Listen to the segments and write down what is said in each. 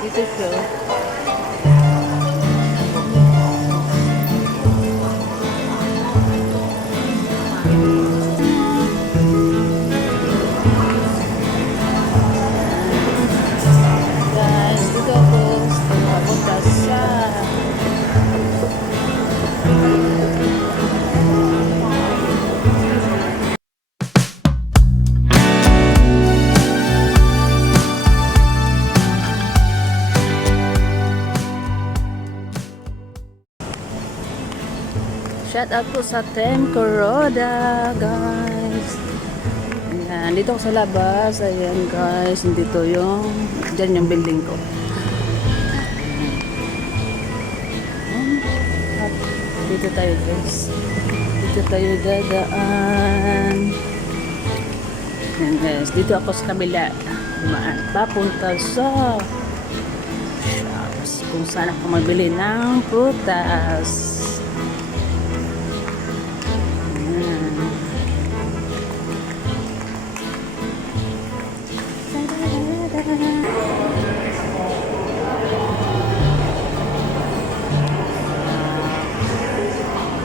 Dito siya. Guys, dito ako papunta sa shout out po sa Tem Kuroda, guys. Ayan, dito ako sa labas. Ayan, guys. Dito yung, dyan yung building ko. At dito tayo, guys. Dito tayo dadaan. Ayan, guys. Dito ako sa kabila. Dumaan. Papunta sa shops. Kung saan ako mabili ng prutas.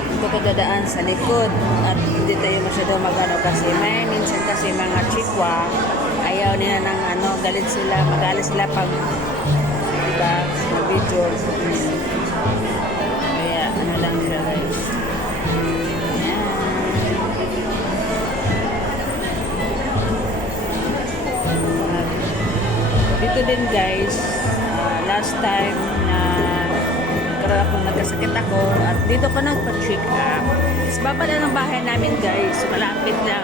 Dito ko dadaan sa likod at hindi tayo masyado magano kasi may minsan kasi mga chikwa ayaw nila ng ano, galit sila, magalit sila pag diba, sa video. Kaya ano lang nila, guys. Dito din, guys, last time na karoon ako, nagkasakit ako at dito ko nagpa-check up. Sa baba na ng bahay namin, guys, malapit lang,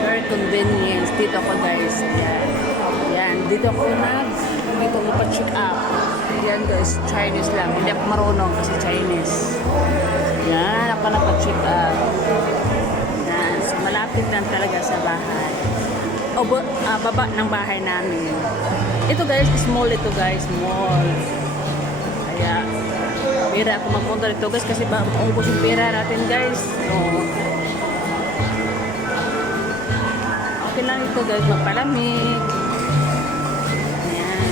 very convenience. Dito ako, guys, yan, yan, dito ako nagpa-check up. Yan, guys, Chinese lang, hindi ako marunong kasi Chinese. Yan, ako nagpa-check up. Yan, so malapit lang talaga sa bahay o baba ng bahay namin. Ito, guys, small ito, guys, small. Kaya pera ako magpunta dito, guys, kasi maubos yung pera natin, guys. So, okay lang ito, guys, magpalamig. Ayan.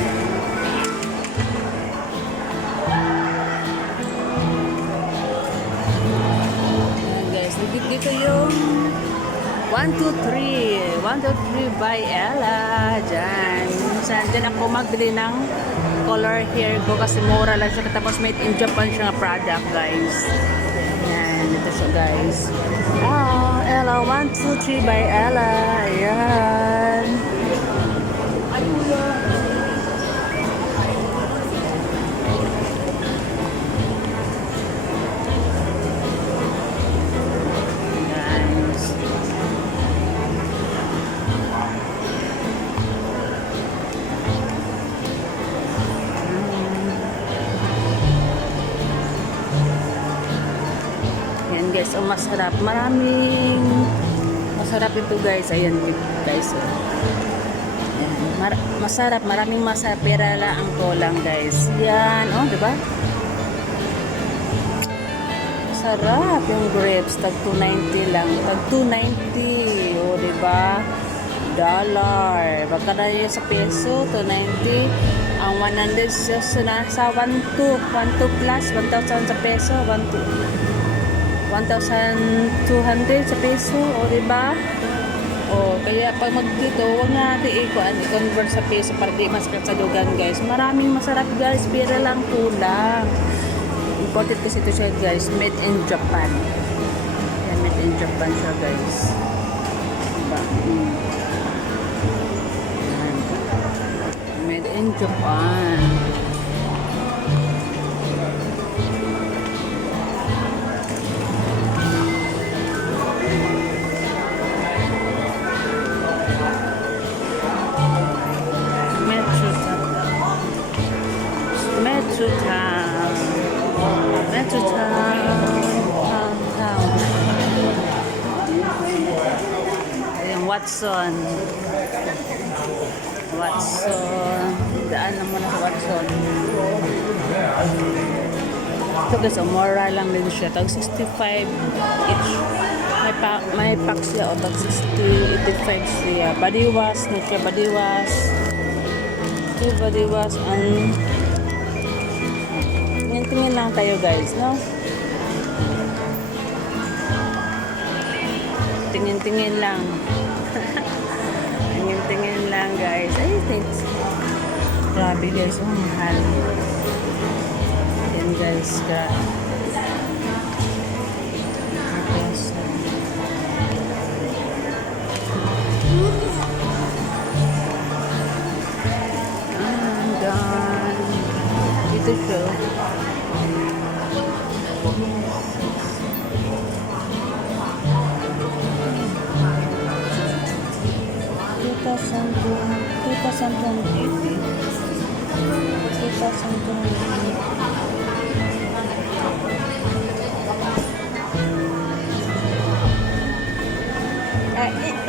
Ayan, guys, dito yung 123 by Ella. Diyan ako magbili ng color hair ko kasi mura lang siya. Tapos made in Japan siya nga product, guys. Ayan, ito siya, guys. Oh, Ella, 123 by Ella. Ayan. Guys, ang masarap, maraming masarap ito, guys. Ayan, guys, ayan. Masarap, maraming masarap, pera lang ang kulang, guys. Yan, oh, diba? Masarap yung grapes, tag 290 lang, tag 290, oh, diba? Dollar, baka na yun sa peso, 290. Ang 100 sa 12 plus 1,000 sa peso, 1,200 sa peso, o diba? O, kaya pag dito, huwag natin i-convert sa peso para di masakit sa dugan, guys. Maraming masarap, guys, pera lang kulang. Imported kasi ito siya, guys, made in Japan. Yan, made in Japan siya, guys. Diba? Made in Japan. Metro Town. Yung Watson. Daan naman sa Watson. Ito, guys, mura lang din siya. Tag 65 each. May pack siya o tag 60, 85 siya. Body wash na siya, body wash. Yung body wash and tingin lang tayo guys, no? Tingin-tingin lang. Tingin-tingin lang guys. Ay, thanks. Grabe guys, oh, mahal. Yan guys, I'm done. Ito siya.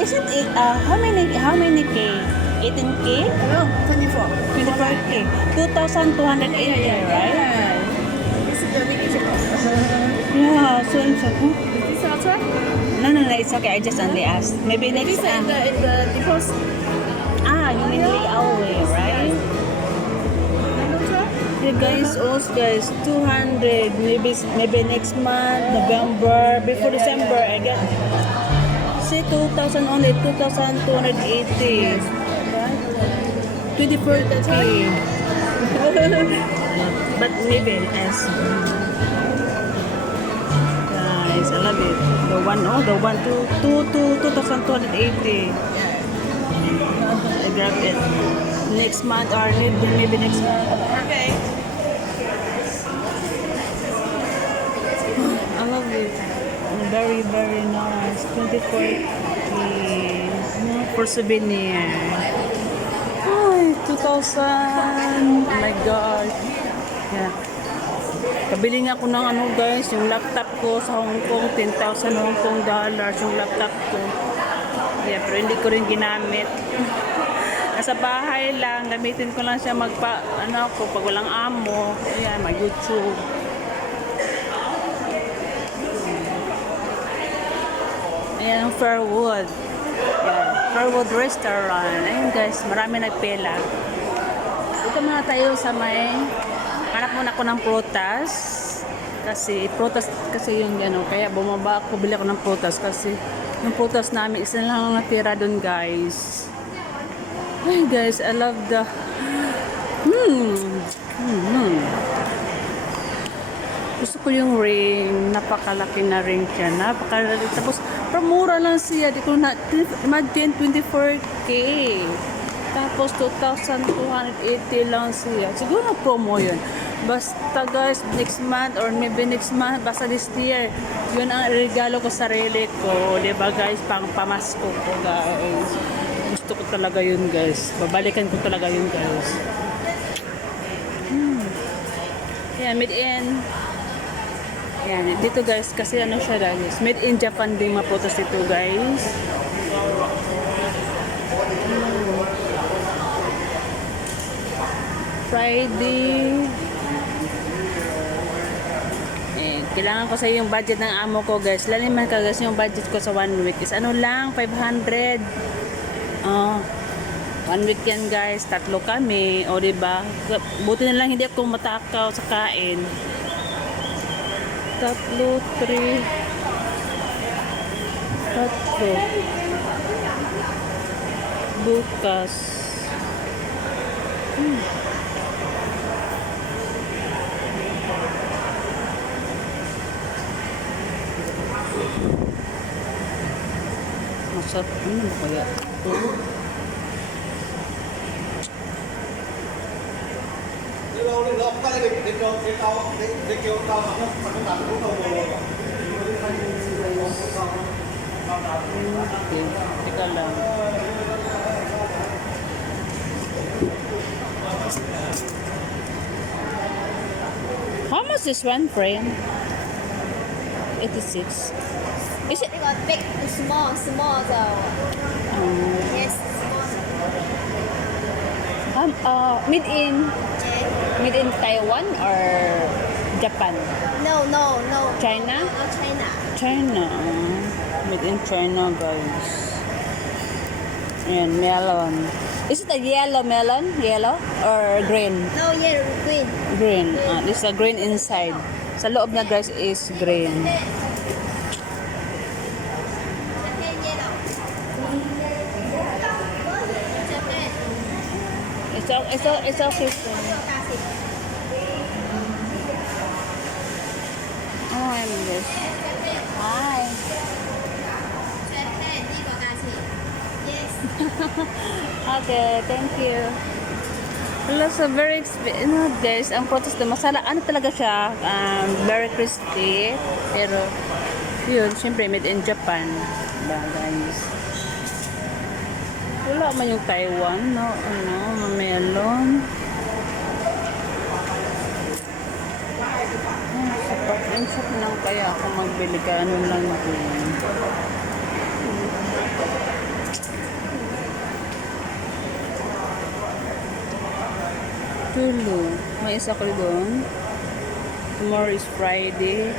Is it how many K? 18K? No, 24. 24K. 2,280, right? This is the vacation. Yeah, so I'm so, huh? Is this outside? No, it's okay. I just only asked. Maybe next This is time. in the deposit. You mean layaway, right? Yeah, guys, also guys, 200. Maybe next month, November, before December, I get. Say 2,000 only, 2,280. 24K. But maybe as guys, I love it. The one to 2,280. I grab it next month or maybe next month. Okay. I love it. Very, very nice. 24K for souvenir. Ay, 2,000. Oh my gosh. Yeah. Kabili nga ako ng ano guys, yung laptop ko sa Hong Kong, 10,000 Hong Kong dollars yung laptop ko. Yeah, pero hindi ko rin ginamit. Nasa bahay lang, gamitin ko lang siya pag walang amo. Ayan, mag-YouTube. Ayan ang Fairwood. Ayan, Fairwood Restaurant. Ayan guys, marami nagpela. Dito muna tayo sa hanap muna ako ng prutas. Kasi yung gano'n. Kaya bumaba ako, bili ako ng prutas kasi yung prutas namin, isa lang ang natira dun guys. Ay guys, I love the Gusto ko yung ring. Napakalaki na ring siya. Napakalaki. Tapos, mura lang siya. Di ko na, imagine 24K. Tapos, 2,280 lang siya. Siguro promo yun. Basta guys, next month or maybe next month, basta this year, yun ang regalo ko sa sarili ko. Diba guys, pang pamasko ko guys. Gusto ko talaga yun guys. Babalikan ko talaga yun guys. Yeah, made in. Yan, dito guys, kasi ano siya guys. Made in Japan din mga photos dito guys. Friday. Kailangan ko sa yung budget ng amo ko guys. Laliman ka guys yung budget ko sa 1 week is ano lang 500. 1 week yan guys, 3 kami, o diba? Buti na lang hindi ako matakaw sa kain. 3, 3 bukas. Masarap. Ano ba kaya? Okay, teka lang. How much is one frame? 86. Is it? They got big and small though. Yes, small. Made in Taiwan or Japan? No. China? Not China. China. Made in China guys. Ayan, melon. Is it a yellow melon? Yellow or green? No, yeah, green. Green. This is a green inside. Sa loob niya guys is green. It's okay. Oh, I'm this. Hi. Okay, thank you. Wala, so very expensive. No, guys, ang protest na masala. Ano talaga siya? Very crispy. Pero, yun, syempre, made in Japan. Diba, guys? Wala man yung Taiwan, no? Ano, melon. Ang sarap lang kaya ako magbili ka. Ano lang din. Tulu. May isa ko doon. Tomorrow is Friday.